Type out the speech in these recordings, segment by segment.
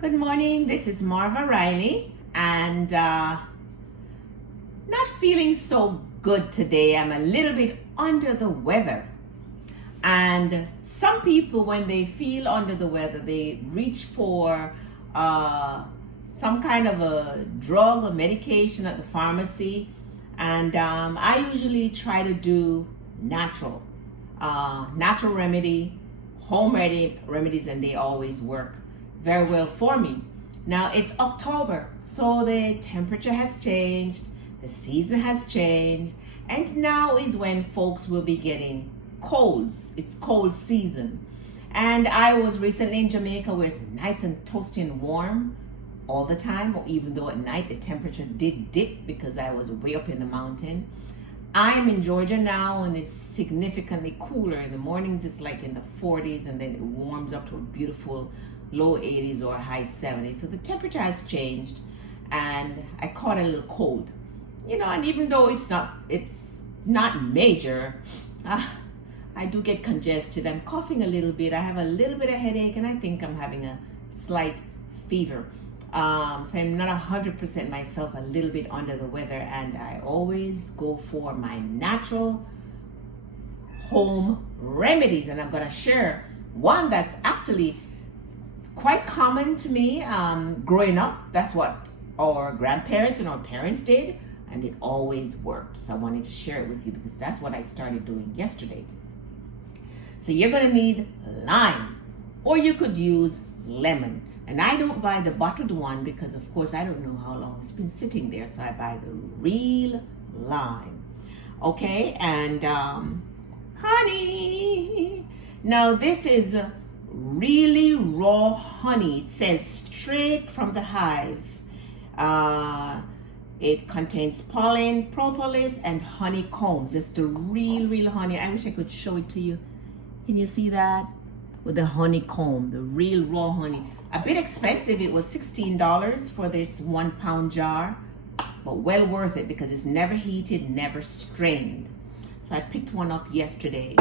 Good morning, this is Marva Riley, and not feeling so good today. I'm a little bit under the weather. And some people, when they feel under the weather, they reach for some kind of a drug or medication at the pharmacy. And I usually try to do natural remedy, remedies, and they always work very well for me. Now it's October, so the temperature has changed, the season has changed, and now is when folks will be getting colds. It's cold season. And I was recently in Jamaica where it's nice and toasty and warm all the time, or even though at night the temperature did dip because I was way up in the mountain. I'm in Georgia now and it's significantly cooler. In the mornings it's like in the 40s and then it warms up to a beautiful low 80s or high 70s. So the temperature has changed and I caught a little cold. And even though it's not major, I do get congested. I'm coughing a little bit. I have a little bit of headache and I think I'm having a slight fever. So I'm not 100% myself, a little bit under the weather, and I always go for my natural home remedies. And I'm going to share one that's actually quite common to me growing up. That's what our grandparents and our parents did, and it always worked. So I wanted to share it with you because that's what I started doing yesterday. So you're going to need lime, or you could use lemon. And I don't buy the bottled one because, of course, I don't know how long it's been sitting there. So I buy the real lime. Okay, and honey. Now this is really raw honey. It says straight from the hive. It contains pollen, propolis, and honeycombs. It's the real honey. I wish I could show it to you. Can you see that? With the honeycomb, the real raw honey. A bit expensive. It was $16 for this 1 pound jar, but well worth it because it's never heated, never strained. So I picked one up yesterday.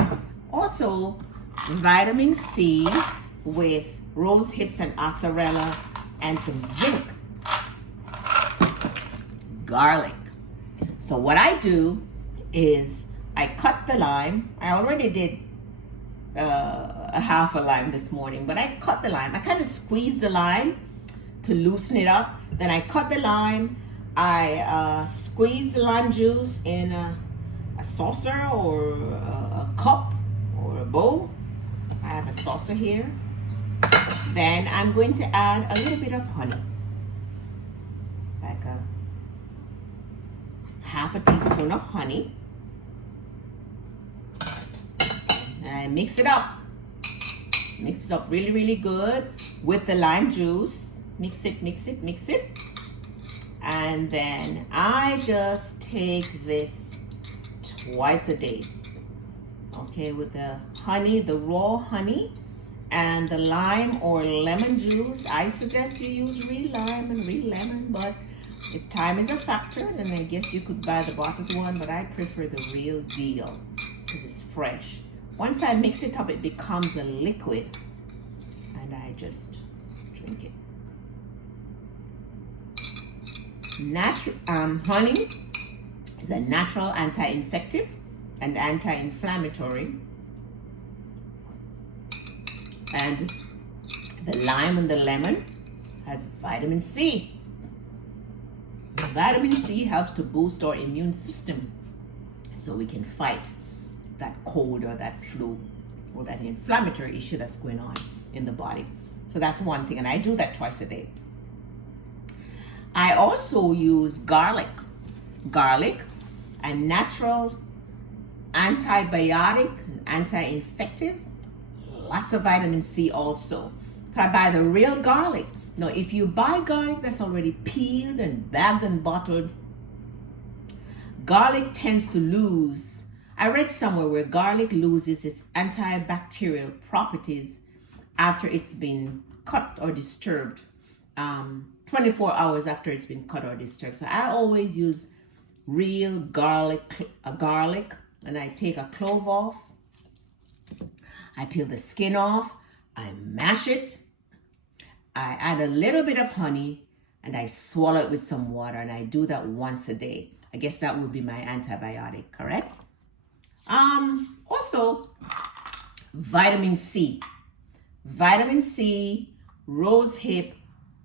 Also, vitamin C with rose hips and acerella and some zinc. Garlic. So what I do is I cut the lime. I already did a half a lime this morning, but I cut the lime. I kind of squeeze the lime to loosen it up. Then I cut the lime. I squeeze the lime juice in a saucer or a cup or a bowl. I have a saucer here. Then I'm going to add a little bit of honey, like a half a teaspoon of honey. And I mix it up really good with the lime juice. Mix it. And then I just take this twice a day. Okay, with the honey, the raw honey, and the lime or lemon juice. I suggest you use real lime and real lemon, but if time is a factor, then I guess you could buy the bottled one, but I prefer the real deal because it's fresh. Once I mix it up, it becomes a liquid, and I just drink it. Honey is a natural anti-infective and anti-inflammatory, and the lime and the lemon has vitamin C. Vitamin C helps to boost our immune system so we can fight that cold or that flu or that inflammatory issue that's going on in the body. So that's one thing, and I do that twice a day. I also use garlic, a natural antibiotic, anti-infective, lots of vitamin C also. So I buy the real garlic. Now, if you buy garlic that's already peeled and bagged and bottled, garlic tends to lose. I read somewhere where garlic loses its antibacterial properties after it's been cut or disturbed, 24 hours after it's been cut or disturbed. So I always use real garlic, and I take a clove off. I peel the skin off. I mash it. I add a little bit of honey and I swallow it with some water, and I do that once a day. I guess that would be my antibiotic, correct? Also, vitamin C. Vitamin C, rosehip,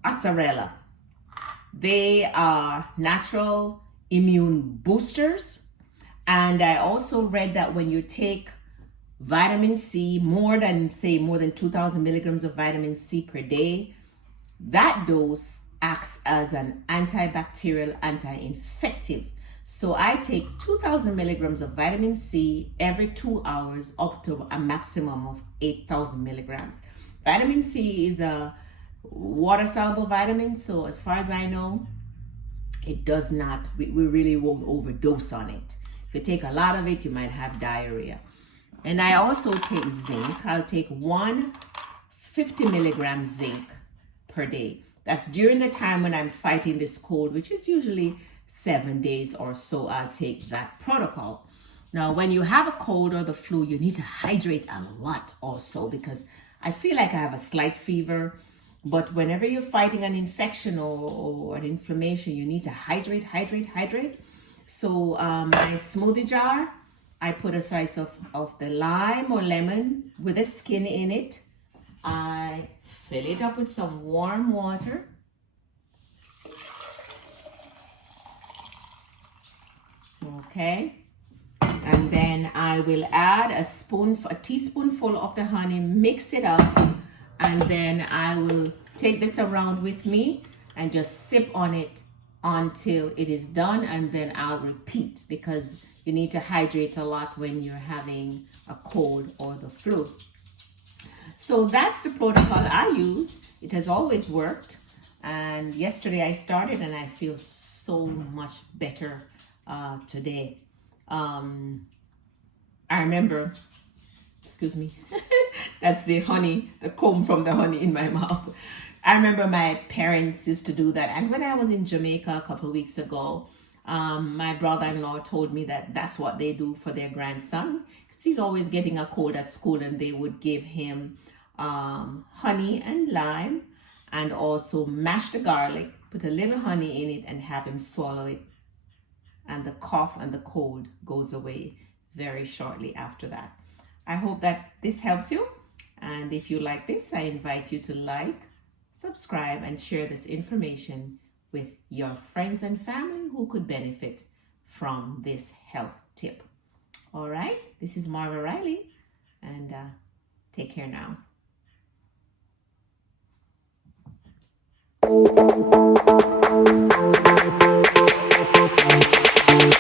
acerella. They are natural immune boosters. And I also read that when you take vitamin C, more than 2,000 milligrams of vitamin C per day, that dose acts as an antibacterial, anti-infective. So I take 2,000 milligrams of vitamin C every 2 hours, up to a maximum of 8,000 milligrams. Vitamin C is a water-soluble vitamin, so as far as I know, it does not, we really won't overdose on it. If you take a lot of it, you might have diarrhea. And I also take zinc. I'll take 150 milligram zinc per day. That's during the time when I'm fighting this cold, which is usually 7 days or so. I'll take that protocol. Now, when you have a cold or the flu, you need to hydrate a lot also, because I feel like I have a slight fever. But whenever you're fighting an infection or an inflammation, you need to hydrate. So my smoothie jar, I put a slice of the lime or lemon with the skin in it. I fill it up with some warm water. Okay. And then I will add a teaspoonful of the honey, mix it up, and then I will take this around with me and just sip on it until it is done, and then I'll repeat, because you need to hydrate a lot when you're having a cold or the flu. So that's the protocol I use. It has always worked, and yesterday I started and I feel so much better today. I remember, excuse me, that's the honey, the comb from the honey in my mouth. I remember my parents used to do that. And when I was in Jamaica a couple of weeks ago, my brother-in-law told me that that's what they do for their grandson, because he's always getting a cold at school, and they would give him honey and lime, and also mash the garlic, put a little honey in it, and have him swallow it. And the cough and the cold goes away very shortly after that. I hope that this helps you. And if you like this, I invite you to like, subscribe, and share this information with your friends and family who could benefit from this health tip. All right, this is Marva Riley, and take care now.